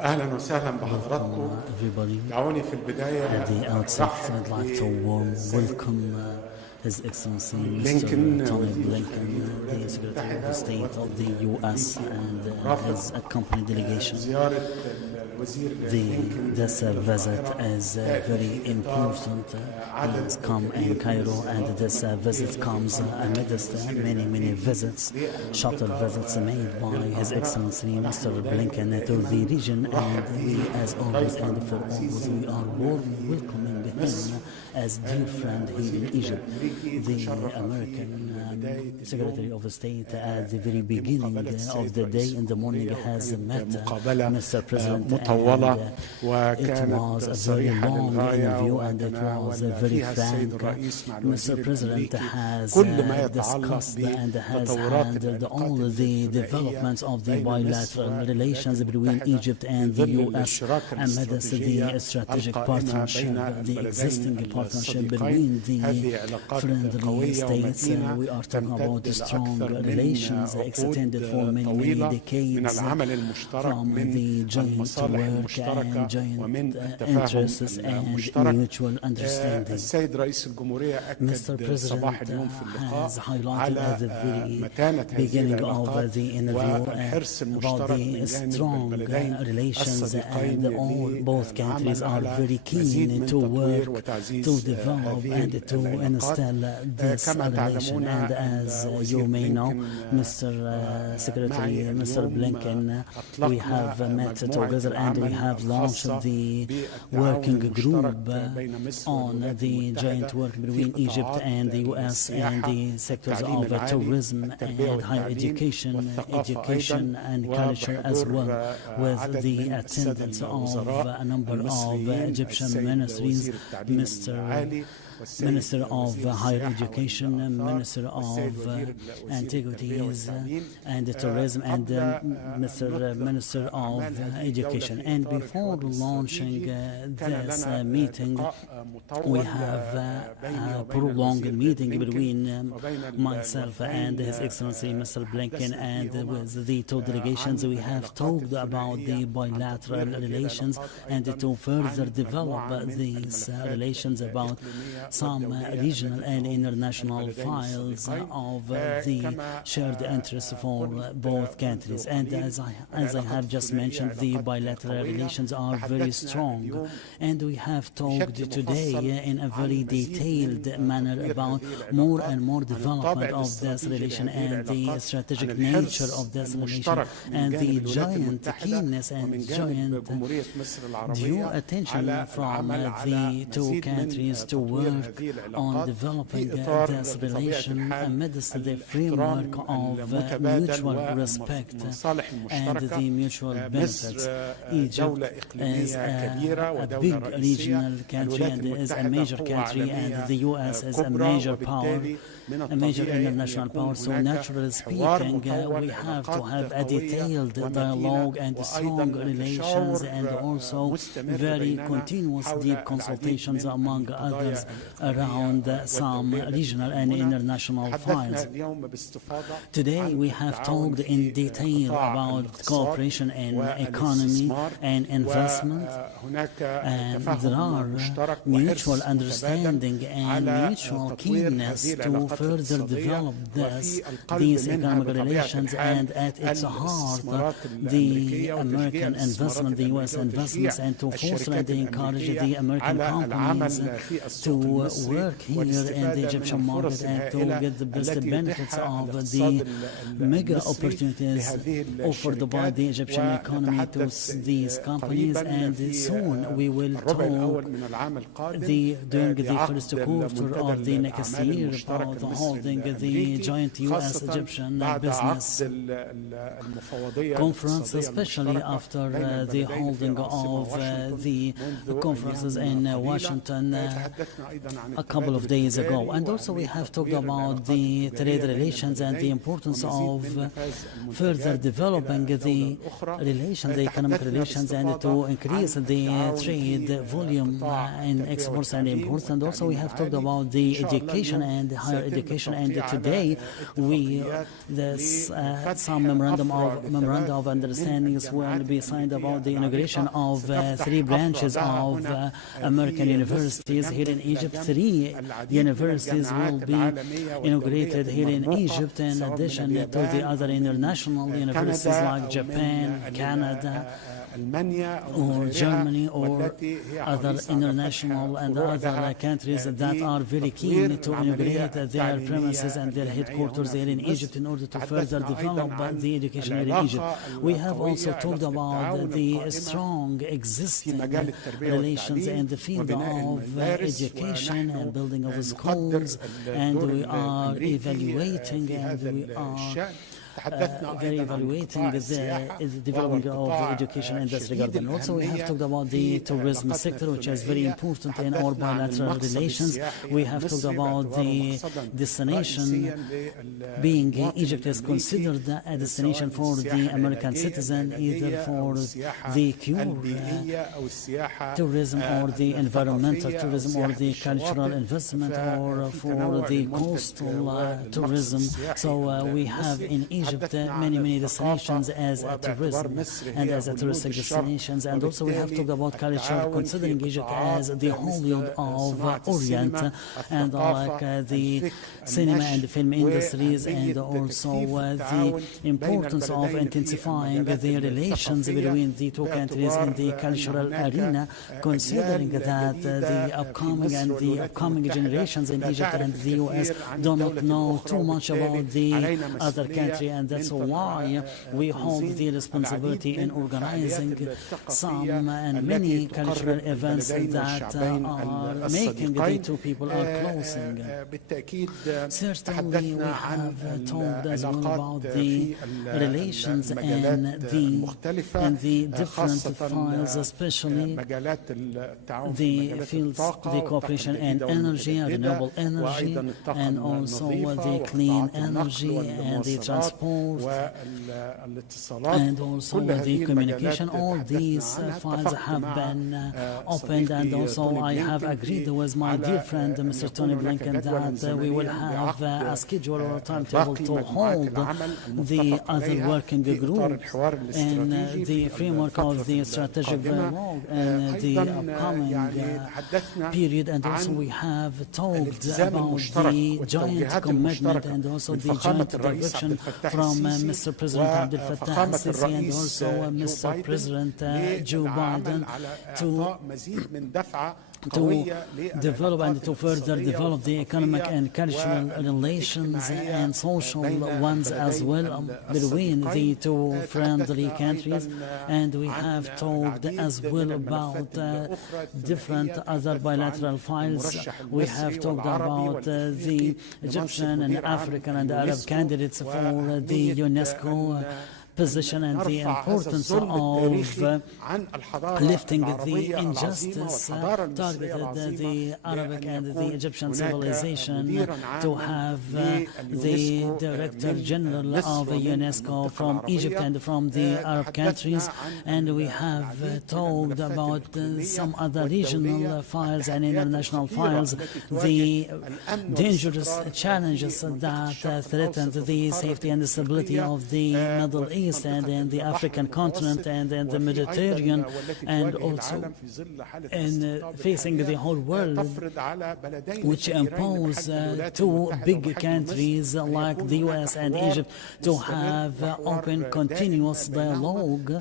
أهلا وسهلا بحضراتكم. دعوني في البداية I'd like to warm welcome His Excellency Blinken, Mr. Tony Blinken, the Secretary of State of the U.S. and his accompanying delegation. This visit is very important. He has come in Cairo, and this visit comes amidst many visits, shuttle visits made by His Excellency Mr. Blinken to the region, and we, as always and for always, we are warmly welcoming him as dear friend here in Egypt. The American Secretary of State at the very beginning of the day in the morning has met Mr. President, and it was a very long interview and it was very frank. Mr. President has discussed and has handled all the developments of the bilateral relations between Egypt and the U.S. amidst the strategic partnership, the existing partnership between the friendly states. We are talking about strong relations extended for many decades from the joint work and joint interests and mutual understanding. Mr. President has highlighted at the very beginning of the interview about the strong relations, and both countries are very keen to work to develop and to instill this relation. And as you may know, Mr. Secretary, Mr. Blinken, we have met together and we have launched the working group on the joint work between Egypt and the U.S. and the sectors of tourism and higher education, education and culture as well, with the attendance of a number of Egyptian ministries, Minister of Higher Education, Minister of Antiquities and Tourism, and Minister of Education. And before launching this meeting, we have a prolonged meeting between myself and His Excellency Mr. Blinken, and with the two delegations we have talked about the bilateral relations and to further develop these relations about some regional and international files of the shared interests for both countries. And as I have just mentioned, the bilateral relations are very strong, and we have talked today in a very detailed manner about more and more development of this relation and the strategic nature of this relation and the giant keenness and giant due attention from the two countries to work on developing this relation amidst the framework of mutual respect and the mutual benefits. Egypt is a big regional country and is a major country, and the U.S. is a major power, a major international power. So naturally speaking, we have to have a detailed dialogue and strong relations, and also very continuous deep consultations among others around some regional and international files. Today we have talked in detail about cooperation in economy and investment, and there are mutual understanding and mutual keenness to further develop these economic relations, and at its heart the American investment, the U.S. investments, and to foster and encourage the American companies to work here in the Egyptian market and to get the best benefits of the mega opportunities offered by the Egyptian economy to these companies. And soon we will talk during the first quarter of the next year about holding the joint U.S.-Egyptian business conference, especially after the holding of the conferences in Washington a couple of days ago. And also we have talked about the trade relations and the importance of further developing the relations, the economic relations, and to increase the trade volume in exports and imports. And also we have talked about the education and higher education. And today, some memorandum of understandings will be signed about the inauguration of 3 branches of American universities here in Egypt. 3 universities will be inaugurated here in Egypt, in addition to the other international universities like Japan, Canada, or Germany, or other international and other countries that are very keen to inaugurate their premises and their headquarters there in Egypt in order to further develop the education here in Egypt. We have also talked about the strong existing relations in the field of education and building of schools, and we are evaluating and we are very evaluating the development of education in this regard. And also we have talked about the tourism sector, which is very important in our bilateral relations. We have talked about the destination, being Egypt is considered a destination for the American citizen, either for the pure tourism or the environmental tourism or the cultural investment or for the coastal tourism. So we have in Egypt many destinations as a tourism and as a touristic destinations, and also we have talked about culture, considering Egypt as the Hollywood of Orient, and like the cinema and the film industries, and also the importance of intensifying the relations between the 2 countries in the cultural arena, considering that the upcoming generations in Egypt and the US do not know too much about the other country, and that's why we hold the responsibility in organizing some and many cultural events that are making the 2 people are closing. Certainly we have talked as well about the relations and the different files, especially the fields, the cooperation in energy, renewable energy, and also the clean energy and the transport, and also the communication. All these files have been opened, and also I have agreed with my dear friend Mr. Tony Blinken that we will have a schedule or a timetable to hold the other working group in the framework of the strategic dialogue in the upcoming period. And also we have talked about the joint commitment and also the joint direction from Mr. President Abdelatty and also Mr. President Joe Biden to develop and to further develop the economic and cultural relations and social ones as well between the 2 friendly countries. And we have talked as well about different other bilateral files. We have talked about the Egyptian and African and Arab candidates for the UNESCO position and the importance of lifting the injustice targeted the Arabic and the Egyptian civilization, to have the Director General of UNESCO from Egypt and from the Arab countries. And we have talked about some other regional files and international files, the dangerous challenges that threaten the safety and the stability of the Middle East and in the African continent and in the Mediterranean, and also in facing the whole world, which impose 2 big countries like the US and Egypt to have open, continuous dialogue.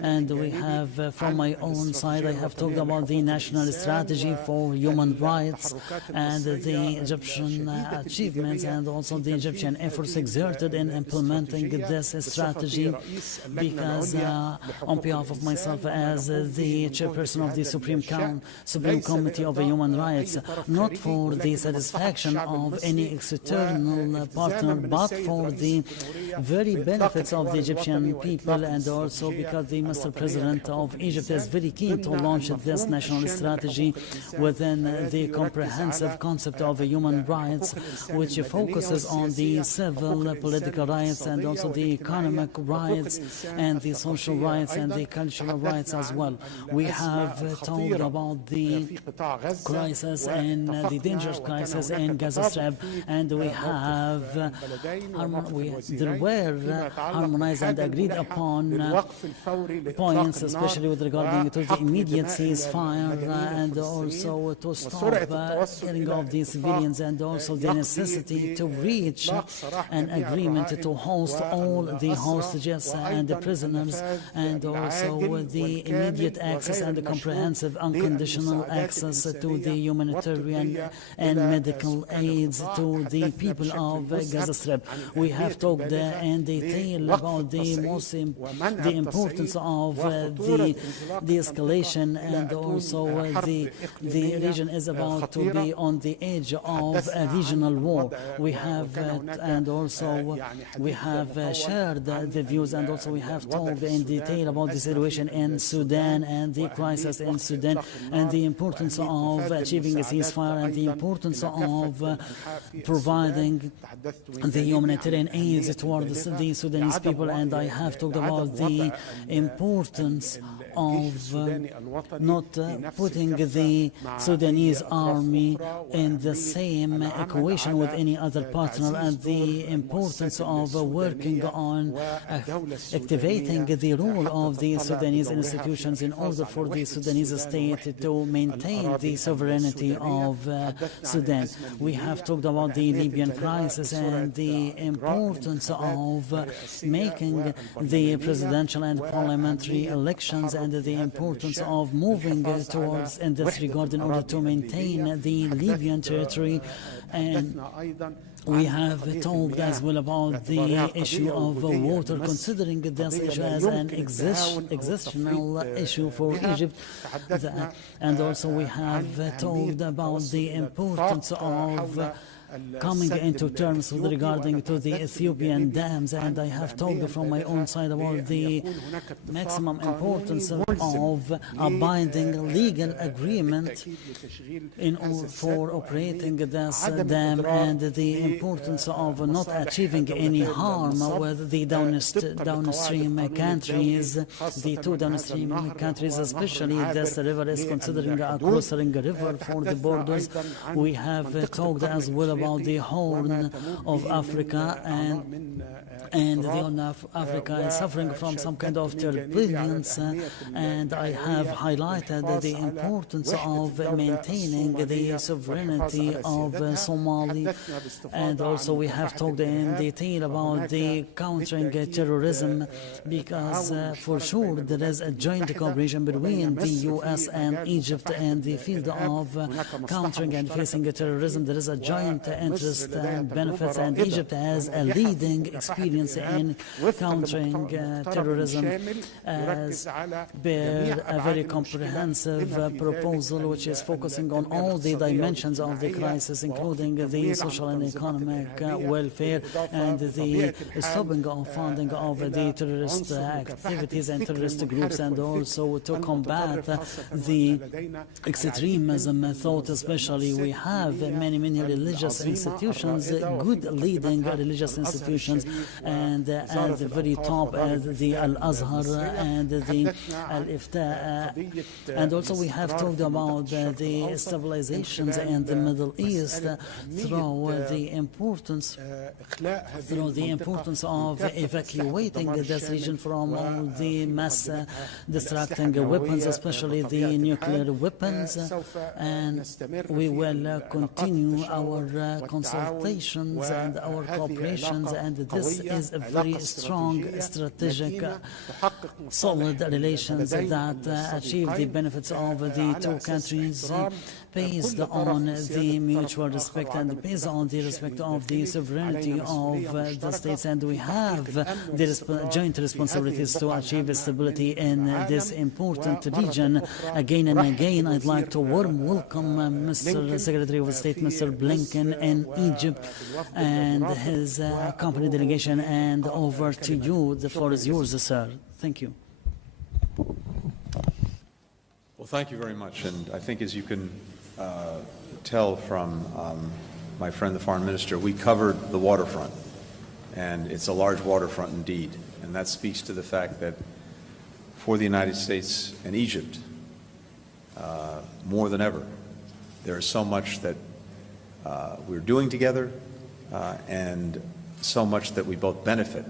And we have, from my own side, I have talked about the national strategy for human rights and the Egyptian achievements and also the Egyptian efforts exerted in implementing this strategy, because on behalf of myself as the chairperson of the Supreme Committee of Human Rights, not for the satisfaction of any external partner, but for the very benefits of the Egyptian people, and also because the Mr. President of Egypt is very keen to launch this national strategy within the comprehensive concept of human rights, which focuses on the civil, political rights and also the economic, rights and the social rights and the cultural rights as well. We have talked about the crisis and the dangerous crisis in Gaza Strip, and we have there were harmonized and agreed upon points, especially with regarding to the immediate ceasefire and also to stop killing of the civilians, and also the necessity to reach an agreement to host all the hostages and the prisoners, and also the immediate access and the comprehensive unconditional access to the humanitarian and medical aids to the people of Gaza Strip. We have talked in detail about the importance of the escalation, and also the region is about to be on the edge of a regional war. We have and also we have shared the views, and also we have talked in detail about the situation in Sudan and the crisis in Sudan, and the importance of achieving a ceasefire, and the importance of providing the humanitarian aids towards the Sudanese people. And I have talked about the importance of not putting the Sudanese army in the same equation with any other partner, and the importance of working on activating the role of the Sudanese institutions in order for the Sudanese state to maintain the sovereignty of Sudan. We have talked about the Libyan crisis and the importance of making the presidential and parliamentary elections, and the importance of moving towards in this regard in order to maintain the Libyan territory. And we have talked as well about the issue of water, considering this issue as an existential issue for Egypt. And also we have talked about the importance of coming into terms with regarding to the Ethiopian dams, and I have talked from my own side about the maximum importance of a binding legal agreement for operating this dam, and the importance of not achieving any harm with the downstream countries, the two downstream countries, especially this river is considering a crossing river for the borders. We have talked as well about the Horn of Africa, and the Horn of Africa is suffering from some kind of turbulence, and I have highlighted the importance of maintaining the sovereignty of Somalia, and also we have talked in detail about the countering terrorism, because for sure there is a joint cooperation between the U.S. and Egypt in the field of countering and facing terrorism. There is a joint interest and benefits, and Egypt has a leading experience in countering terrorism as per a very comprehensive proposal which is focusing on all the dimensions of the crisis, including the social and economic welfare, and the stopping of funding of the terrorist activities and terrorist groups, and also to combat the extremism thought. Especially we have many religious institutions, good leading religious institutions, and at the very top the Al-Azhar and the Al-Ifta, and also we have talked about the stabilizations in the Middle East through the importance of evacuating this region from all the mass destructing weapons, especially the nuclear weapons, and we will continue our consultations and our cooperations, and this is a very strong strategic solid relations that achieve the benefits of the two countries based on the mutual respect and based on the respect of the sovereignty of the states, and we have the joint responsibilities to achieve stability in this important region. Again and again, I'd like to warm welcome Mr. Secretary of State, Mr. Blinken in Egypt and his company delegation, and over to you. The floor is yours, sir. Thank you. Well, thank you very much, and I think as you can tell from my friend the Foreign Minister, we covered the waterfront, and it's a large waterfront indeed. and that speaks to the fact that for the United States and Egypt, more than ever, there is so much that we're doing together and so much that we both benefit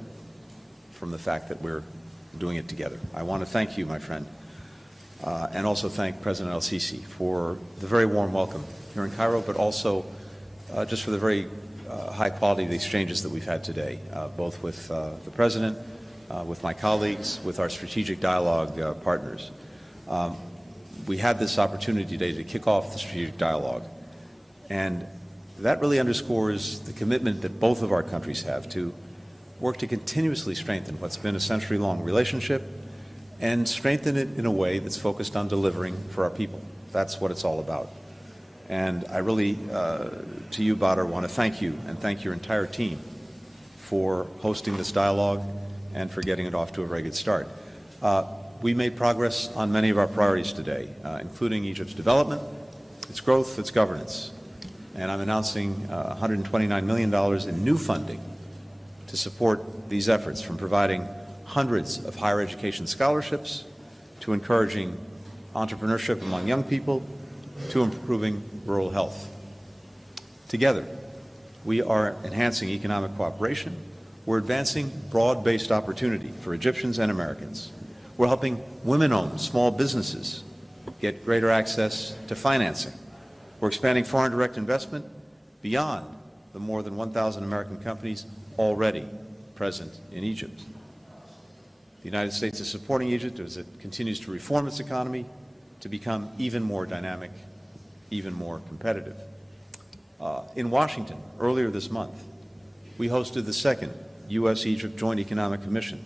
from the fact that we're doing it together. I want to thank you, my friend, and also thank President El-Sisi for the very warm welcome here in Cairo, but also just for the very high quality of the exchanges that we've had today, both with the President, with my colleagues, with our strategic dialogue partners. We had this opportunity today to kick off the strategic dialogue, and that really underscores the commitment that both of our countries have to work to continuously strengthen what's been a century-long relationship and strengthen it in a way that's focused on delivering for our people. That's what it's all about. And I really, to you, Badr, want to thank you and thank your entire team for hosting this dialogue and for getting it off to a very good start. We made progress on many of our priorities today, including Egypt's development, its growth, its governance. And I'm announcing $129 million in new funding to support these efforts, from providing hundreds of higher education scholarships to encouraging entrepreneurship among young people to improving rural health. Together, we are enhancing economic cooperation. We're advancing broad-based opportunity for Egyptians and Americans. We're helping women-owned small businesses get greater access to financing. We're expanding foreign direct investment beyond the more than 1,000 American companies already present in Egypt. The United States is supporting Egypt as it continues to reform its economy to become even more dynamic, even more competitive. In Washington, earlier this month, we hosted the second U.S.-Egypt Joint Economic Commission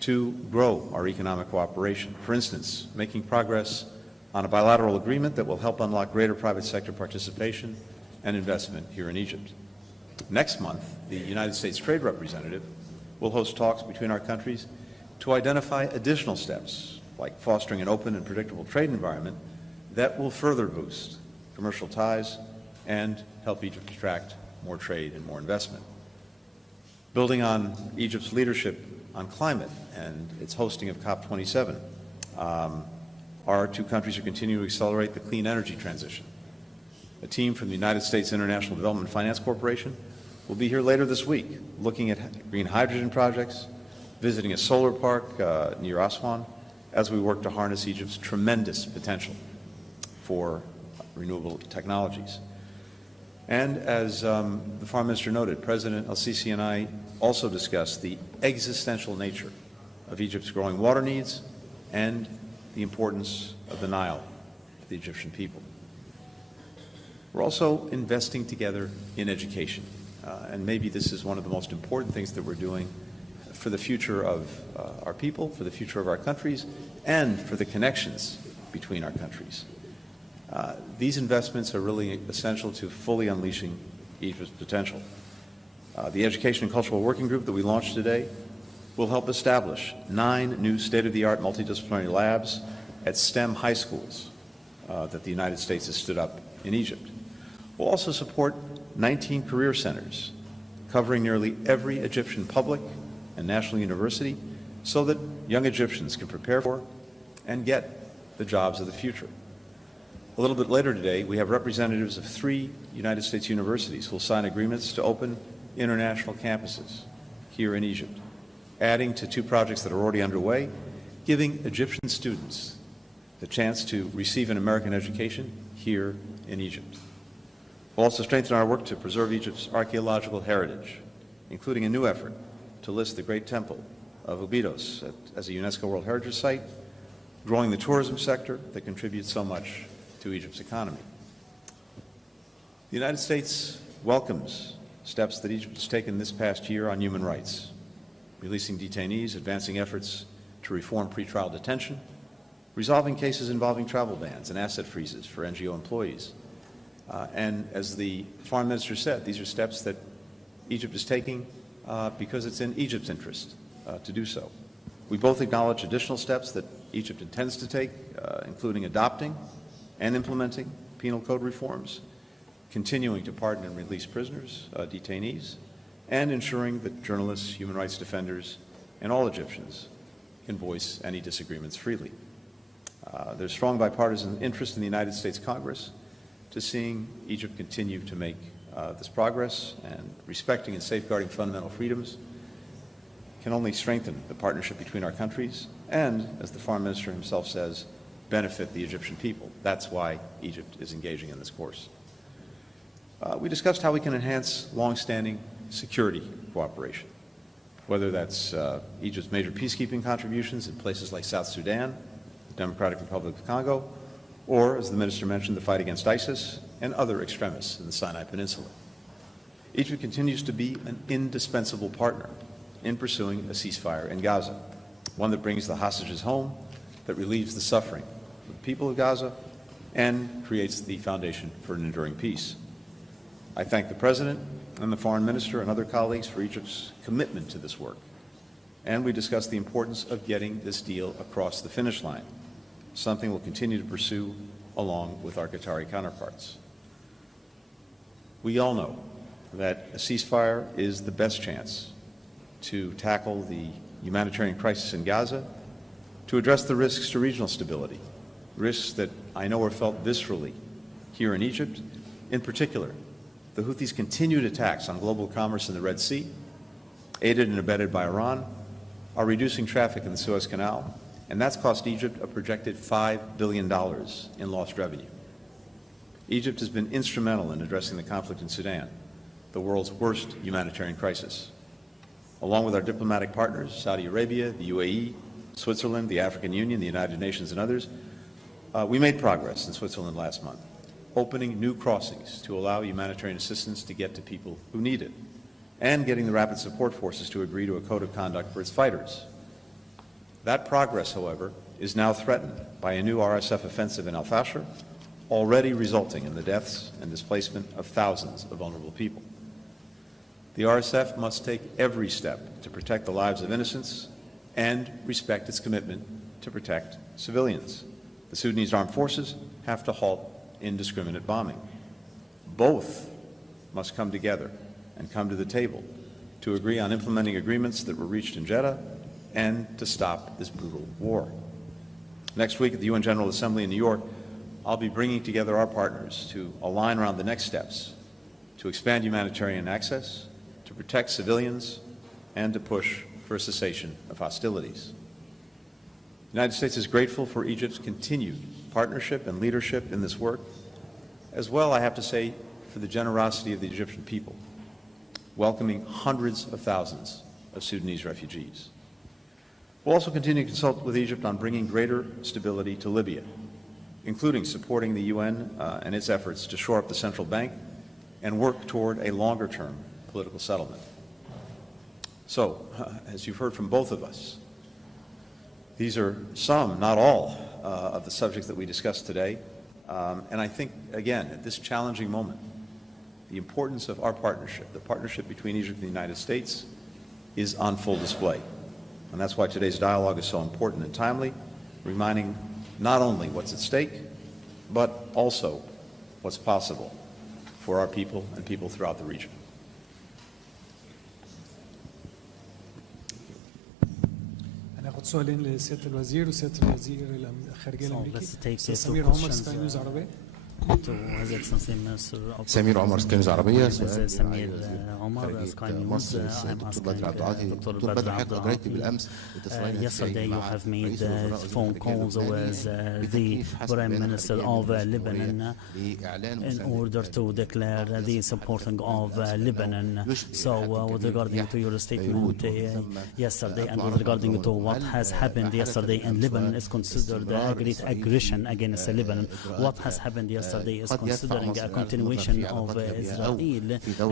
to grow our economic cooperation. For instance, making progress on a bilateral agreement that will help unlock greater private sector participation and investment here in Egypt. Next month, the United States Trade Representative will host talks between our countries to identify additional steps, like fostering an open and predictable trade environment that will further boost commercial ties and help Egypt attract more trade and more investment. Building on Egypt's leadership on climate and its hosting of COP27, our two countries are continuing to accelerate the clean energy transition. A team from the United States International Development Finance Corporation will be here later this week looking at green hydrogen projects, visiting a solar park near Aswan, as we work to harness Egypt's tremendous potential for renewable technologies. And as the Foreign Minister noted, President El-Sisi and I also discussed the existential nature of Egypt's growing water needs and the importance of the Nile to the Egyptian people. We're also investing together in education, and maybe this is one of the most important things that we're doing for the future of our people, for the future of our countries, and for the connections between our countries. These investments are really essential to fully unleashing Egypt's potential. The Education and Cultural Working Group that we launched today will help establish 9 new state-of-the-art multidisciplinary labs at STEM high schools that the United States has stood up in Egypt. We'll also support 19 career centers covering nearly every Egyptian public and national university so that young Egyptians can prepare for and get the jobs of the future. A little bit later today, we have representatives of 3 United States universities who will sign agreements to open international campuses here in Egypt, adding to 2 projects that are already underway, giving Egyptian students the chance to receive an American education here in Egypt. We'll also strengthen our work to preserve Egypt's archaeological heritage, including a new effort to list the Great Temple of Abydos as a UNESCO World Heritage Site, growing the tourism sector that contributes so much to Egypt's economy. The United States welcomes steps that Egypt has taken this past year on human rights, releasing detainees, advancing efforts to reform pretrial detention, resolving cases involving travel bans and asset freezes for NGO employees. And as the Foreign Minister said, these are steps that Egypt is taking because it's in Egypt's interest to do so. We both acknowledge additional steps that Egypt intends to take, including adopting and implementing penal code reforms, continuing to pardon and release prisoners, detainees, and ensuring that journalists, human rights defenders, and all Egyptians can voice any disagreements freely. There's strong bipartisan interest in the United States Congress to seeing Egypt continue to make this progress, and respecting and safeguarding fundamental freedoms can only strengthen the partnership between our countries and, as the Foreign Minister himself says, benefit the Egyptian people. That's why Egypt is engaging in this course. We discussed how we can enhance long-standing security cooperation, whether that's Egypt's major peacekeeping contributions in places like South Sudan, the Democratic Republic of Congo, or, as the Minister mentioned, the fight against ISIS and other extremists in the Sinai Peninsula. Egypt continues to be an indispensable partner in pursuing a ceasefire in Gaza, one that brings the hostages home, that relieves the suffering of the people of Gaza, and creates the foundation for an enduring peace. I thank the President and the Foreign Minister and other colleagues for Egypt's commitment to this work, and we discussed the importance of getting this deal across the finish line, something we'll continue to pursue along with our Qatari counterparts. We all know that a ceasefire is the best chance to tackle the humanitarian crisis in Gaza, to address the risks to regional stability, risks that I know are felt viscerally here in Egypt. In particular, the Houthis' continued attacks on global commerce in the Red Sea, aided and abetted by Iran, are reducing traffic in the Suez Canal, and that's cost Egypt a projected $5 billion in lost revenue. Egypt has been instrumental in addressing the conflict in Sudan, the world's worst humanitarian crisis. Along with our diplomatic partners, Saudi Arabia, the UAE, Switzerland, the African Union, the United Nations, and others, we made progress in Switzerland last month, opening new crossings to allow humanitarian assistance to get to people who need it, and getting the Rapid Support Forces to agree to a code of conduct for its fighters. That progress, however, is now threatened by a new RSF offensive in al-Fasher, already resulting in the deaths and displacement of thousands of vulnerable people. The RSF must take every step to protect the lives of innocents and respect its commitment to protect civilians. The Sudanese armed forces have to halt indiscriminate bombing. Both must come together and come to the table to agree on implementing agreements that were reached in Jeddah and to stop this brutal war. Next week at the UN General Assembly in New York, I'll be bringing together our partners to align around the next steps to expand humanitarian access, to protect civilians, and to push for a cessation of hostilities. The United States is grateful for Egypt's continued partnership and leadership in this work, as well, I have to say, for the generosity of the Egyptian people, welcoming hundreds of thousands of Sudanese refugees. We'll also continue to consult with Egypt on bringing greater stability to Libya, including supporting the UN and its efforts to shore up the central bank and work toward a longer-term political settlement. So, as you've heard from both of us, these are some, not all, of the subjects that we discussed today. And I think, again, at this challenging moment, the importance of our partnership, the partnership between Egypt and the United States, is on full display. And that's why today's dialogue is so important and timely, reminding not only what's at stake, but also what's possible for our people and people throughout the region. هناخد سؤالين لسيادة الوزير وسيادة الوزير الخارجية الأمريكي. سمير عمر سكاي نيوز عربية. سمير عمر سكاي نيوز عربية. سمير عمر سكاي نيوز. دكتور بدر عبدالعاطي. دكتور بدر حضرتك أجريت بالأمس Yesterday you have made phone calls with the Prime Minister of Lebanon in order to declare the supporting of Lebanon. So with regarding to your statement yesterday and with regarding to what has happened yesterday in Lebanon is considered a great aggression against Lebanon. What has happened yesterday is considering a continuation of Israel,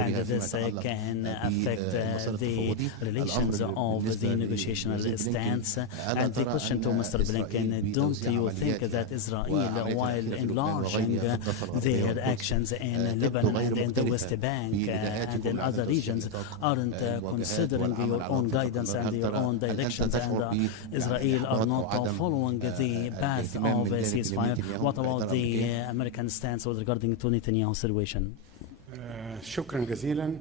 and this can affect the relations of the negotiational stance. And the question to Mr. Blinken, don't you think that Israel, while enlarging their actions in Lebanon and in the West Bank and in other regions, aren't considering your own guidance and your own directions, and Israel are not following the path of a ceasefire? What about the American stance with regarding to Netanyahu's situation? شكرا جزيلا.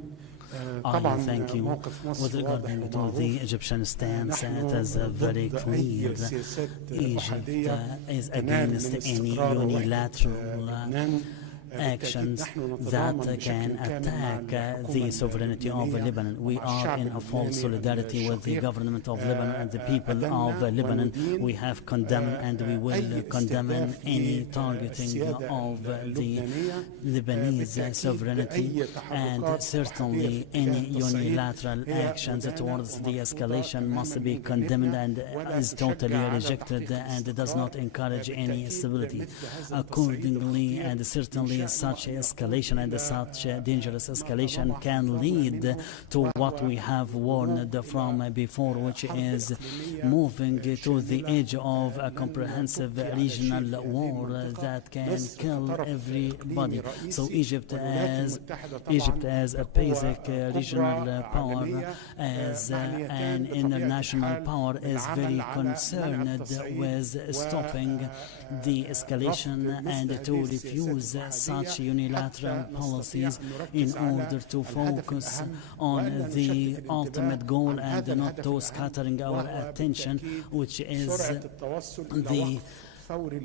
Thank you. With regarding to the Egyptian stance, it is very clear. Egypt is against any unilateral actions that can attack the sovereignty of Lebanon. We are in a full solidarity with the government of Lebanon and the people of Lebanon. We have condemned and we will condemn any targeting of the Lebanese sovereignty, and certainly any unilateral actions towards the escalation must be condemned and is totally rejected and does not encourage any stability. Accordingly, and certainly such escalation and such dangerous escalation can lead to what we have warned from before, which is moving to the edge of a comprehensive regional war that can kill everybody. So Egypt as a basic regional power, as an international power, is very concerned with stopping the escalation and to refuse such unilateral policies in order to focus on the ultimate goal and not to scattering our attention, which is the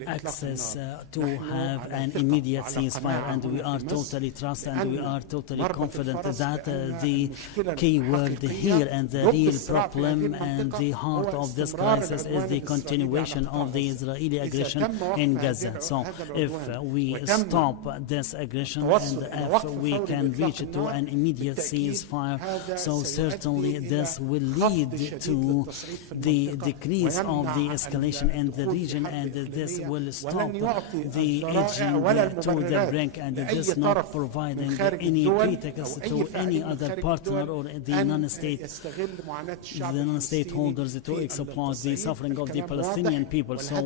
access to have an immediate ceasefire. And we are totally trust and we are totally confident that the key word here and the real problem and the heart of this crisis is the continuation of the Israeli aggression in Gaza. So if we stop this aggression and if we can reach to an immediate ceasefire, so certainly this will lead to the decrease of the escalation in the region, and this will stop the edging to the brink and just not providing any pretext to any other partner or the non-state holders to exploit the suffering of the Palestinian people. So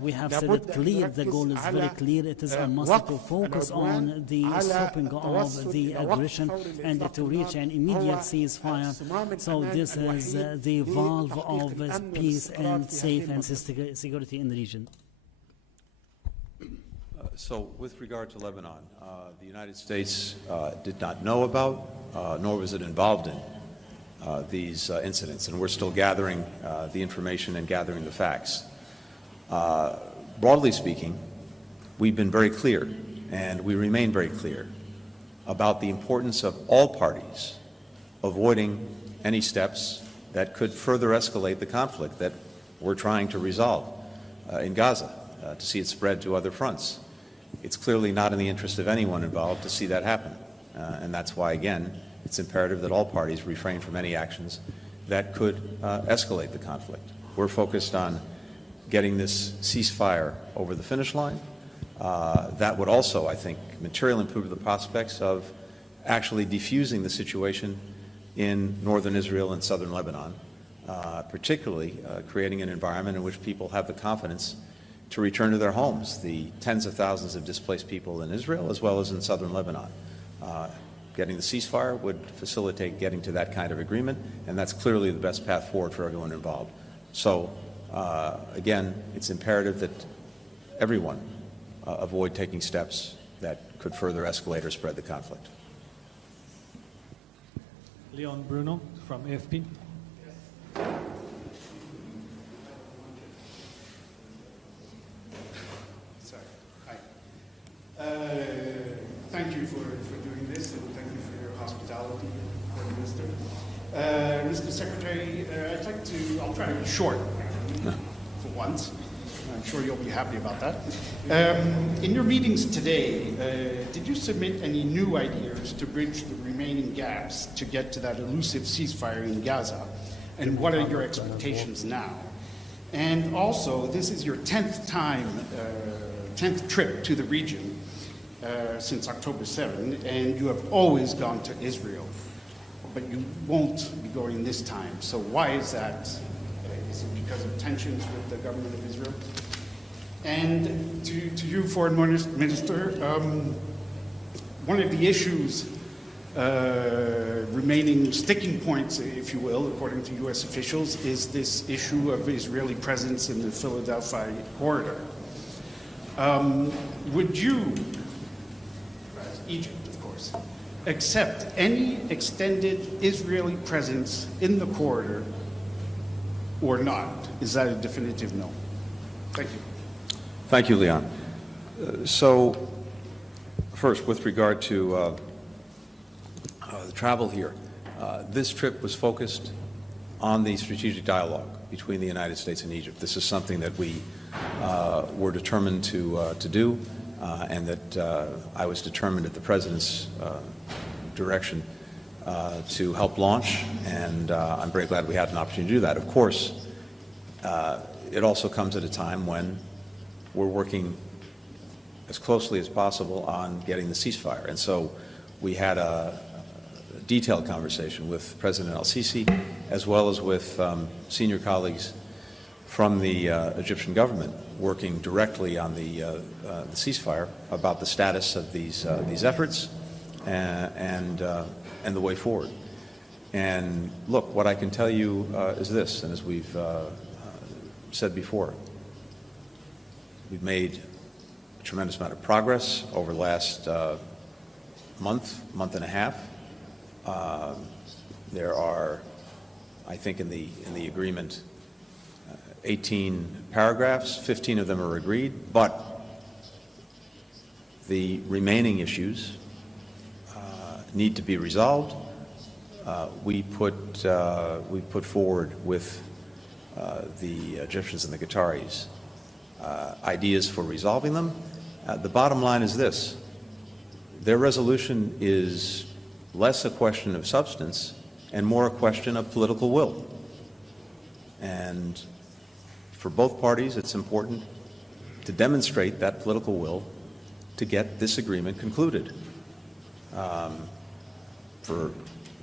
we have said it clear, the goal is very clear. It is a must to focus on the stopping of the aggression and to reach an immediate ceasefire. So this is the valve of peace and safe and security in the region. So with regard to Lebanon, the United States did not know about, nor was it involved in these incidents, and we're still gathering the information and gathering the facts. Broadly speaking, we've been very clear, and we remain very clear, about the importance of all parties avoiding any steps that could further escalate the conflict that we're trying to resolve in Gaza, to see it spread to other fronts. It's clearly not in the interest of anyone involved to see that happen. And that's why, again, it's imperative that all parties refrain from any actions that could escalate the conflict. We're focused on getting this ceasefire over the finish line. That would also, I think, materially improve the prospects of actually defusing the situation in northern Israel and southern Lebanon, particularly creating an environment in which people have the confidence to return to their homes, the tens of thousands of displaced people in Israel as well as in southern Lebanon. Getting the ceasefire would facilitate getting to that kind of agreement, and that's clearly the best path forward for everyone involved. So, again, it's imperative that everyone avoid taking steps that could further escalate or spread the conflict. Leon Bruno from AFP. Thank you for doing this, and thank you for your hospitality, Prime Minister. Mr. Secretary, I'll try to be short for once. I'm sure you'll be happy about that. In your meetings today, did you submit any new ideas to bridge the remaining gaps to get to that elusive ceasefire in Gaza? And what are your expectations now? And also, this is your 10th trip to the region since October 7, and you have always gone to Israel, but you won't be going this time. So why is that? Is it because of tensions with the government of Israel? And to you, Foreign Minister, one of the issues remaining sticking points, if you will, according to U.S. officials, is this issue of Israeli presence in the Philadelphia corridor. Would you, as Egypt, of course, accept any extended Israeli presence in the corridor or not? Is that a definitive no? Thank you. Thank you, Leon. So, first, with regard to the travel here, this trip was focused on the strategic dialogue between the United States and Egypt. This is something that we were determined to do, and that I was determined at the President's direction to help launch, and I'm very glad we had an opportunity to do that. Of course, it also comes at a time when we're working as closely as possible on getting the ceasefire. And so we had a detailed conversation with President al-Sisi, as well as with senior colleagues from the Egyptian government, working directly on the ceasefire about the status of these efforts and the way forward. And look, what I can tell you is this, and as we've said before, we've made a tremendous amount of progress over the last month and a half. There are, I think, in the agreement, 18 paragraphs. 15 of them are agreed, but the remaining issues need to be resolved. We put forward with the Egyptians and the Qataris ideas for resolving them. The bottom line is this: their resolution is less a question of substance and more a question of political will. And for both parties, it's important to demonstrate that political will to get this agreement concluded. For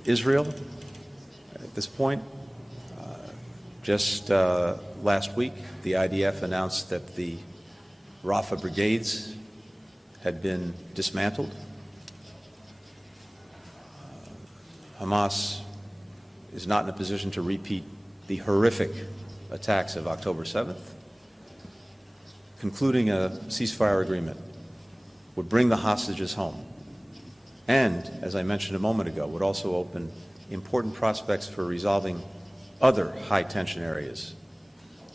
Israel, at this point, just last week, the IDF announced that the Rafah brigades had been dismantled. Hamas is not in a position to repeat the horrific attacks of October 7th. Concluding a ceasefire agreement would bring the hostages home, and, as I mentioned a moment ago, would also open important prospects for resolving other high-tension areas,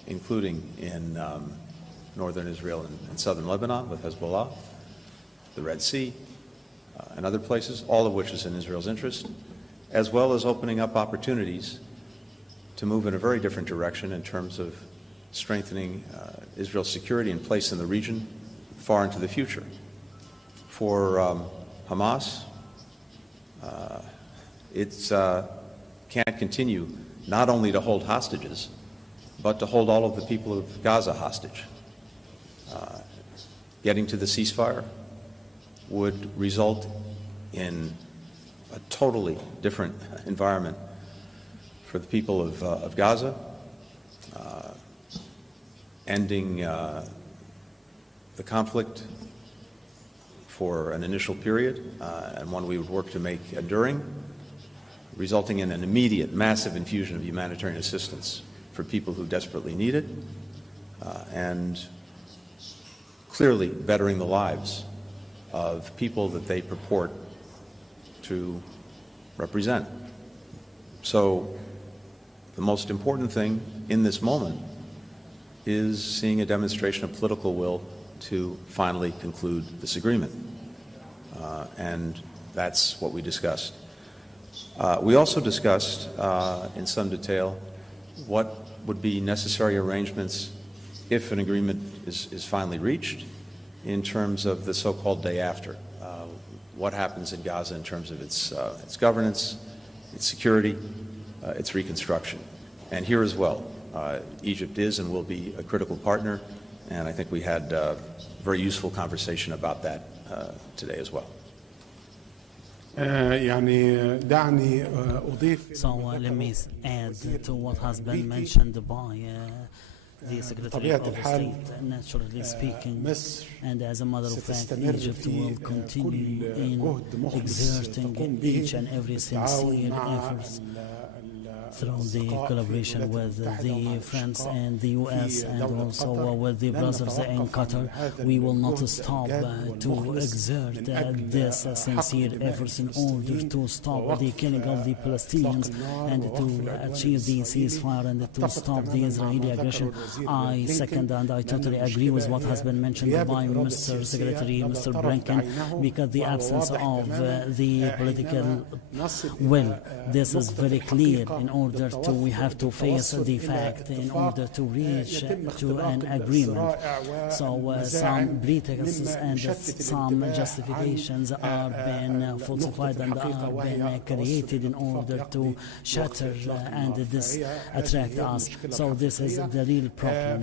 including in northern Israel and southern Lebanon with Hezbollah, the Red Sea, and other places, all of which is in Israel's interest, as well as opening up opportunities to move in a very different direction in terms of strengthening Israel's security and place in the region far into the future. For Hamas, it can't continue not only to hold hostages, but to hold all of the people of Gaza hostage. Getting to the ceasefire would result in a totally different environment for the people of Gaza, ending the conflict for an initial period, and one we would work to make enduring, resulting in an immediate, massive infusion of humanitarian assistance for people who desperately need it, and clearly bettering the lives of people that they purport to represent. So the most important thing in this moment is seeing a demonstration of political will to finally conclude this agreement. And that's what we discussed. We also discussed in some detail what would be necessary arrangements if an agreement is finally reached in terms of the so-called day after. What happens in Gaza in terms of its governance, its security, its reconstruction. And here as well, Egypt is and will be a critical partner, and I think we had a very useful conversation about that today as well. So let me add to what has been mentioned by the Secretary of State. Naturally speaking, and as a matter of fact, Egypt will continue in exerting each and every sincere efforts through the collaboration with the friends in the US and also with the brothers in Qatar. We will not stop to exert this sincere efforts in order to stop the killing of the Palestinians and to achieve the ceasefire and to stop the Israeli aggression. I second and I totally agree with what has been mentioned by Mr. Secretary, Mr. Blinken, because the absence of the political will, this is very clear. In order to, we have to face the fact in order to reach to an agreement. So some pretexts and some justifications are being falsified and are being created in order to shatter and this attract us. So this is the real problem.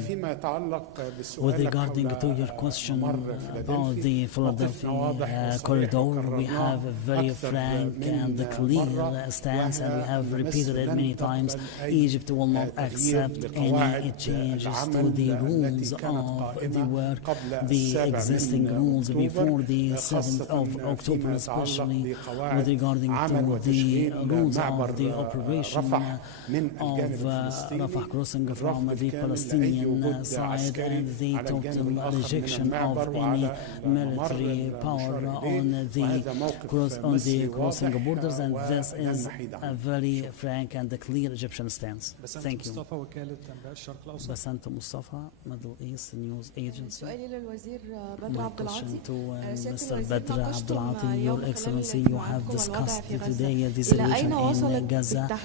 With regarding to your question about the Philadelphia corridor, we have a very frank and clear stance, and we have repeated it many times. Egypt will not accept any changes to the rules of the work, the existing rules before the 7th of October, especially with regarding to the rules of the operation of Rafah crossing from the Palestinian side and the total rejection of any military power on the crossing borders, and this is a very frank and clear Egyptian stance. Thank you. Basant Mustafa, Middle East News Agency. My question to Mr. Badr Abdelatty, Your Excellency, you have discussed today the situation in Gaza.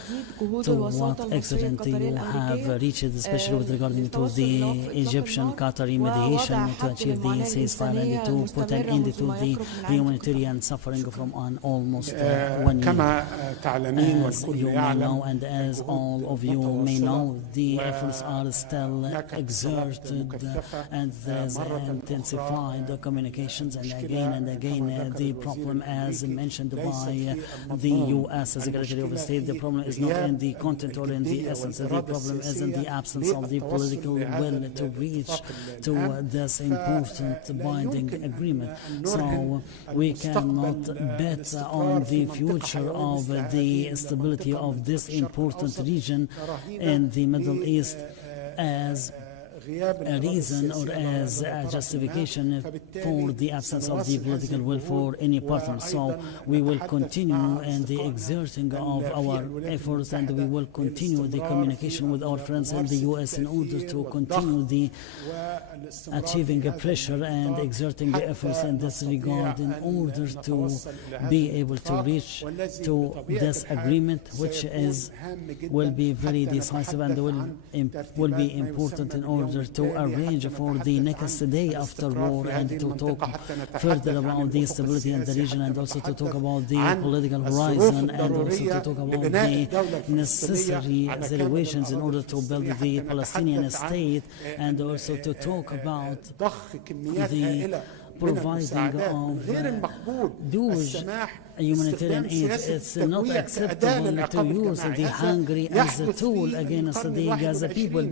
To what extent you have reached, especially with regarding to the Egyptian-Qatari mediation to achieve the ceasefire and to put an end to the humanitarian suffering from an almost 1 year. As you may know, and as all of you may know, the efforts are still exerted and there's intensified communications, and again the problem, as mentioned by the U.S. Secretary of State, the problem is not in the content or in the essence. The problem is in the absence of the political will to reach to this important binding agreement. So we cannot bet on the future of the stability of this important region in the Middle East as a reason or as a justification for the absence of the political will for any partner. So we will continue in the exerting of our efforts, and we will continue the communication with our friends in the U.S. in order to continue the achieving a pressure and exerting the efforts in this regard in order to be able to reach to this agreement, which will be very decisive and will be important in order to arrange for the next day after war and to talk further about the stability in the region, and also to talk about the political horizon, and also to talk about the necessary situations in order to build the Palestinian state, and also to talk about the providing of huge humanitarian aid. It's not acceptable to use the Hungary as a tool against the Gaza people.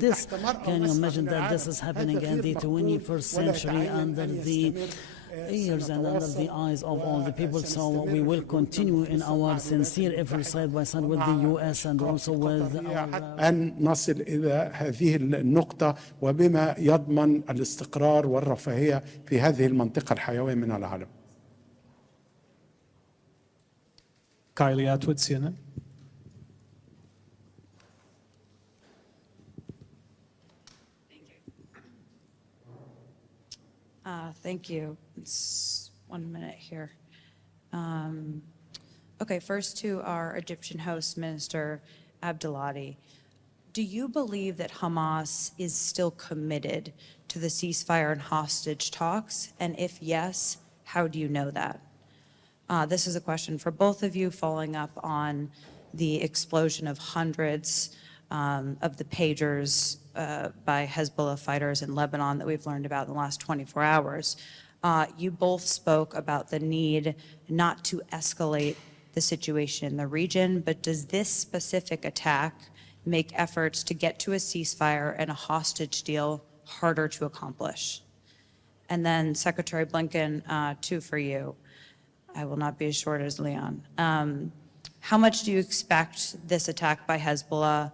Can you imagine that this is happening in the 21st century under the ears and under the eyes of all the people? So we will continue in our sincere efforts side by side with the US and also with أن نصل إلى هذه النقطة وبما يضمن الاستقرار والرفاهية في هذه المنطقة الحيوية من العالم. Kylie Atwood, CNN. Thank you. It's 1 minute here. Okay, first to our Egyptian host, Minister Abdelatty. Do you believe that Hamas is still committed to the ceasefire and hostage talks? And if yes, how do you know that? This is a question for both of you, following up on the explosion of hundreds of the pagers by Hezbollah fighters in Lebanon that we've learned about in the last 24 hours. You both spoke about the need not to escalate the situation in the region, but does this specific attack make efforts to get to a ceasefire and a hostage deal harder to accomplish? And then Secretary Blinken, two for you. I will not be as short as Leon. how much do you expect this attack by Hezbollah,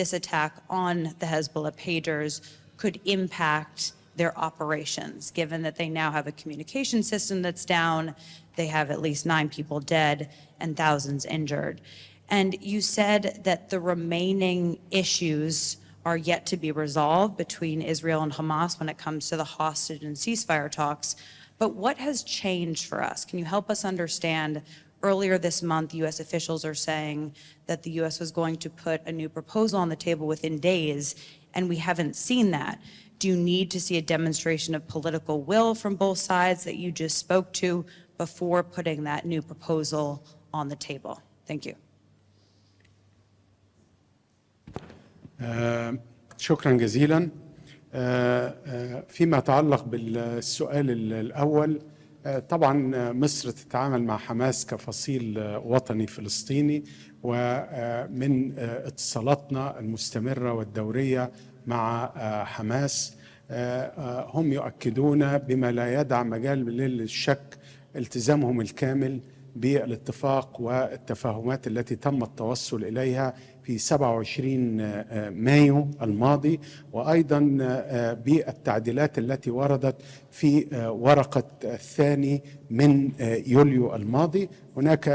this attack on the Hezbollah pagers could impact their operations, given that they now have a communication system that's down, they have at least 9 people dead and thousands injured. And you said that the remaining issues are yet to be resolved between Israel and Hamas when it comes to the hostage and ceasefire talks. But what has changed for us? Can you help us understand? Earlier this month, U.S. officials are saying that the U.S. was going to put a new proposal on the table within days, and we haven't seen that. Do you need to see a demonstration of political will from both sides that you just spoke to before putting that new proposal on the table? Thank you. شكرا جزيلا. فيما يتعلق بالسؤال الأول، طبعا مصر تتعامل مع حماس كفصيل وطني فلسطيني، ومن اتصالاتنا المستمرة والدورية مع حماس هم يؤكدون بما لا يدع مجال للشك التزامهم الكامل بالاتفاق والتفاهمات التي تم التوصل إليها في 27 مايو الماضي، وأيضا بالتعديلات التي وردت في ورقة الثاني من يوليو الماضي. هناك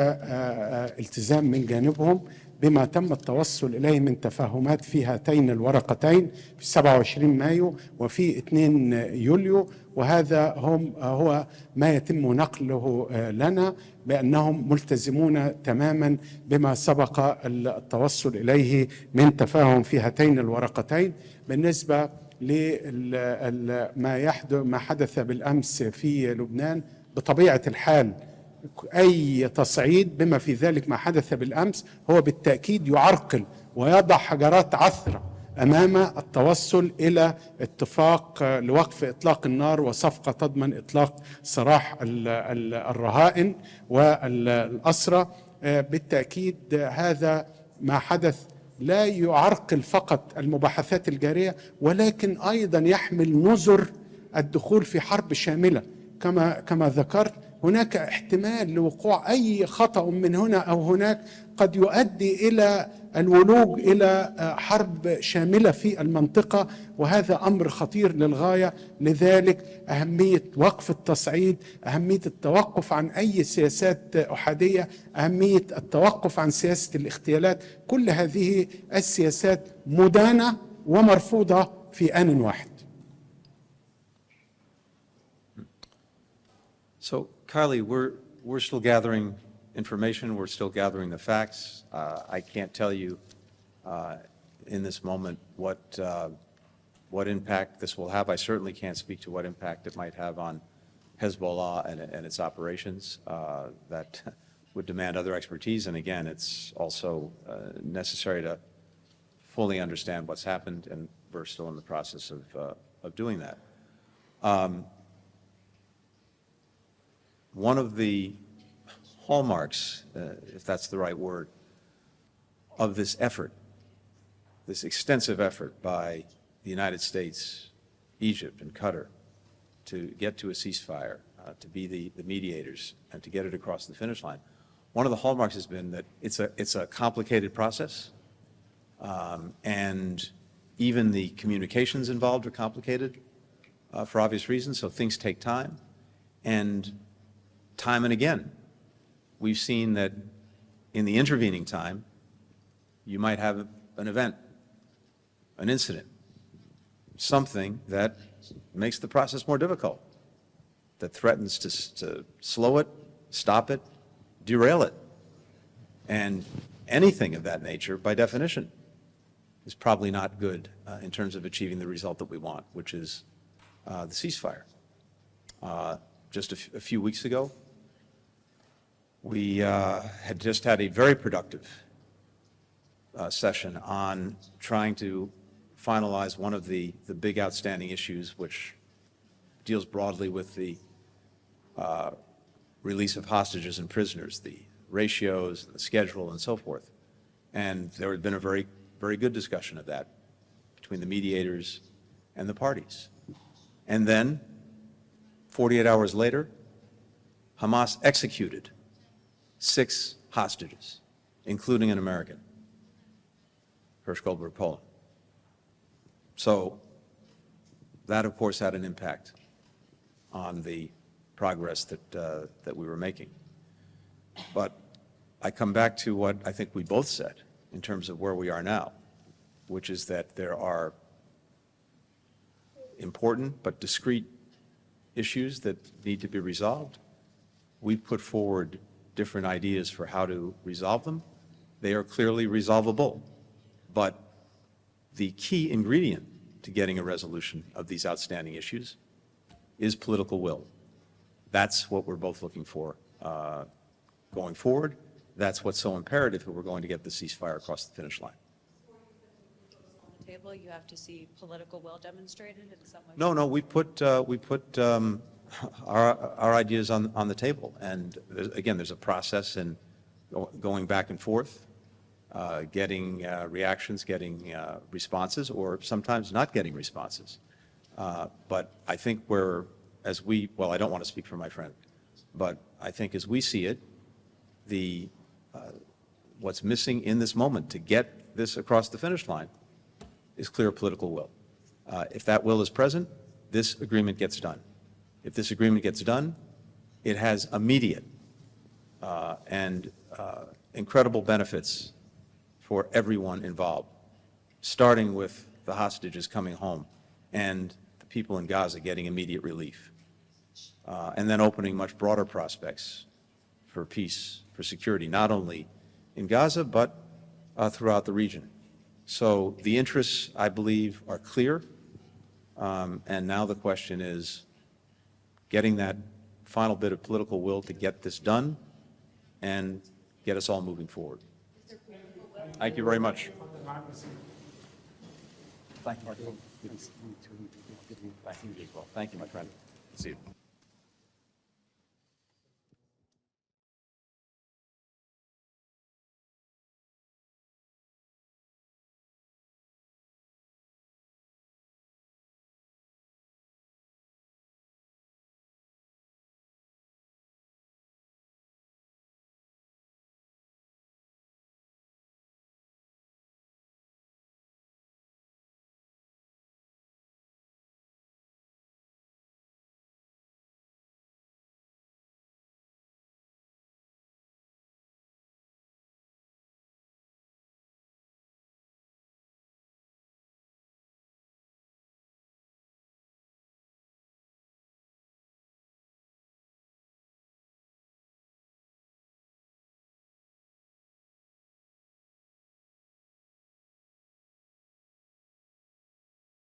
التزام من جانبهم بما تم التوصل إليه من تفاهمات في هاتين الورقتين في 27 مايو وفي 2 يوليو، وهذا هو ما يتم نقله لنا بأنهم ملتزمون تماما بما سبق التوصل إليه من تفاهم في هاتين الورقتين. بالنسبة لما حدث بالأمس في لبنان، بطبيعة الحال أي تصعيد بما في ذلك ما حدث بالأمس هو بالتأكيد يعرقل ويضع حجرات عثرة أمام التوصل إلى اتفاق لوقف إطلاق النار وصفقة تضمن إطلاق سراح الرهائن والأسرى. بالتأكيد هذا ما حدث لا يعرقل فقط المباحثات الجارية، ولكن أيضا يحمل نذر الدخول في حرب شاملة. كما ذكرت، هناك احتمال لوقوع أي خطأ من هنا أو هناك قد يؤدي إلى الولوج إلى حرب شاملة في المنطقة، وهذا أمر خطير للغاية. لذلك أهمية وقف التصعيد، أهمية التوقف عن أي سياسات أحادية، أهمية التوقف عن سياسة الاغتيالات، كل هذه السياسات مدانة ومرفوضة في آن واحد. So, Carly, we're still gathering information. We're still gathering the facts. I can't tell you in this moment what impact this will have. I certainly can't speak to what impact it might have on Hezbollah and its operations. That would demand other expertise. And again, it's also necessary to fully understand what's happened, and we're still in the process of doing that. One of the hallmarks, if that's the right word, of this effort, this extensive effort by the United States, Egypt, and Qatar to get to a ceasefire, to be the mediators, and to get it across the finish line, one of the hallmarks has been that it's a complicated process, and even the communications involved are complicated for obvious reasons, so things take time. And time and again, we've seen that in the intervening time, you might have an event, an incident, something that makes the process more difficult, that threatens to slow it, stop it, derail it. And anything of that nature, by definition, is probably not good in terms of achieving the result that we want, which is the ceasefire. Just a few weeks ago, we had just had a very productive session on trying to finalize one of the big outstanding issues, which deals broadly with the release of hostages and prisoners, the ratios, the schedule, and so forth. And there had been a very, very good discussion of that between the mediators and the parties. And then, 48 hours later, Hamas executed 6 hostages, including an American, Hersh Goldberg, Poland. So that, of course, had an impact on the progress that we were making. But I come back to what I think we both said in terms of where we are now, which is that there are important but discrete issues that need to be resolved. We've put forward different ideas for how to resolve them. They are clearly resolvable, but the key ingredient to getting a resolution of these outstanding issues is political will. That's what we're both looking for going forward. That's what's so imperative if we're going to get the ceasefire across the finish line. Table, you have to see political will demonstrated in some way? No, we put our ideas on the table, and again, there's a process in going back and forth, getting reactions, getting responses, or sometimes not getting responses. But I think well, I don't want to speak for my friend, but I think as we see it, what's missing in this moment to get this across the finish line is clear political will. If that will is present, this agreement gets done. If this agreement gets done, it has immediate and incredible benefits for everyone involved, starting with the hostages coming home and the people in Gaza getting immediate relief, and then opening much broader prospects for peace, for security, not only in Gaza, but throughout the region. So the interests, I believe, are clear, and now the question is getting that final bit of political will to get this done and get us all moving forward. Thank you very much. Thank you. Thank you, my friend. See you.